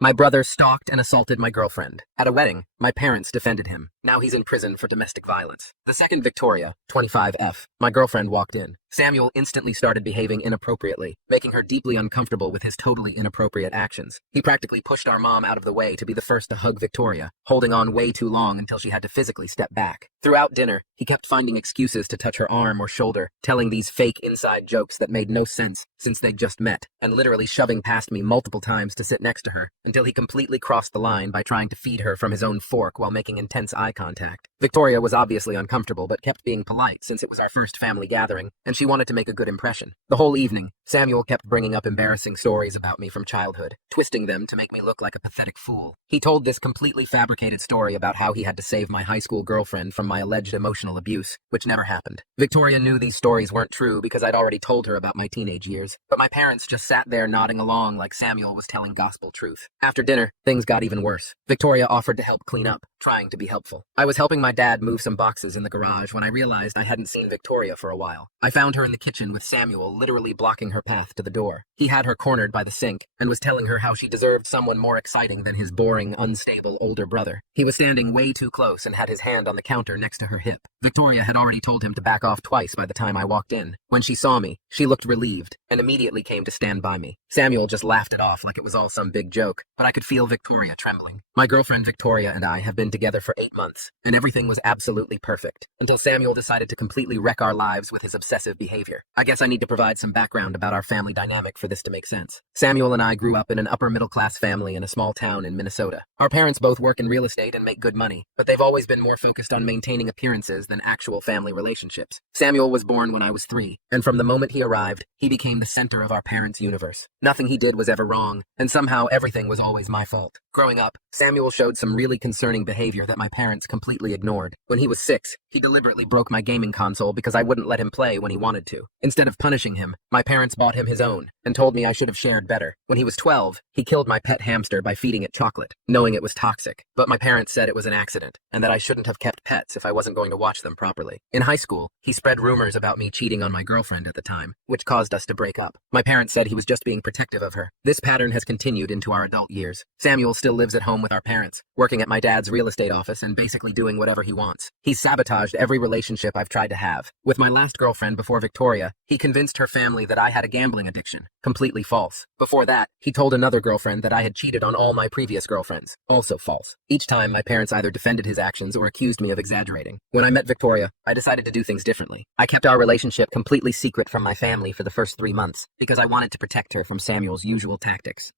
My brother stalked and assaulted my girlfriend. At a wedding, my parents defended him. Now he's in prison for domestic violence. The second Victoria, 25F, my girlfriend walked in. Samuel instantly started behaving inappropriately, making her deeply uncomfortable with his totally inappropriate actions. He practically pushed our mom out of the way to be the first to hug Victoria, holding on way too long until she had to physically step back. Throughout dinner, he kept finding excuses to touch her arm or shoulder, telling these fake inside jokes that made no sense since they'd just met, and literally shoving past me multiple times to sit next to her, until he completely crossed the line by trying to feed her from his own fork while making intense eye contact. Victoria was obviously uncomfortable, but kept being polite since it was our first family gathering, and she wanted to make a good impression. The whole evening, Samuel kept bringing up embarrassing stories about me from childhood, twisting them to make me look like a pathetic fool. He told this completely fabricated story about how he had to save my high school girlfriend from my alleged emotional abuse, which never happened. Victoria knew these stories weren't true because I'd already told her about my teenage years, but my parents just sat there nodding along like Samuel was telling gospel truth. After dinner, things got even worse. Victoria offered to help clean up, trying to be helpful. I was helping my dad move some boxes in the garage when I realized I hadn't seen Victoria for a while. I found her in the kitchen with Samuel literally blocking her path to the door. He had her cornered by the sink and was telling her how she deserved someone more exciting than his boring, unstable older brother. He was standing way too close and had his hand on the counter next to her hip. Victoria had already told him to back off twice by the time I walked in. When she saw me, she looked relieved and immediately came to stand by me. Samuel just laughed it off like it was all some big joke, but I could feel Victoria trembling. My girlfriend Victoria and I have been together for 8 months, and everything was absolutely perfect, until Samuel decided to completely wreck our lives with his obsessive behavior. I guess I need to provide some background about our family dynamic for this to make sense. Samuel and I grew up in an upper middle class family in a small town in Minnesota. Our parents both work in real estate and make good money, but they've always been more focused on maintaining appearances than actual family relationships. Samuel was born when I was 3, and from the moment he arrived, he became the center of our parents' universe. Nothing he did was ever wrong, and somehow everything was always my fault. Growing up, Samuel showed some really concerning behavior that my parents completely ignored. When he was 6, he deliberately broke my gaming console because I wouldn't let him play when he wanted to. Instead of punishing him, my parents bought him his own and told me I should have shared better. When he was 12, he killed my pet hamster by feeding it chocolate, knowing it was toxic. But my parents said it was an accident and that I shouldn't have kept pets if I wasn't going to watch them properly. In high school, he spread rumors about me cheating on my girlfriend at the time, which caused us to break up. My parents said he was just being protective of her. This pattern has continued into our adult years. Samuel still lives at home with our parents, working at my dad's real estate office and basically doing whatever he wants. He's sabotaged every relationship I've tried to have. With my last girlfriend before Victoria, he convinced her family that I had a gambling addiction. Completely false. Before that, he told another girlfriend that I had cheated on all my previous girlfriends. Also false. Each time, my parents either defended his actions or accused me of exaggerating. When I met Victoria, I decided to do things differently. I kept our relationship completely secret from my family for the first 3 months because I wanted to protect her from Samuel's usual tactics.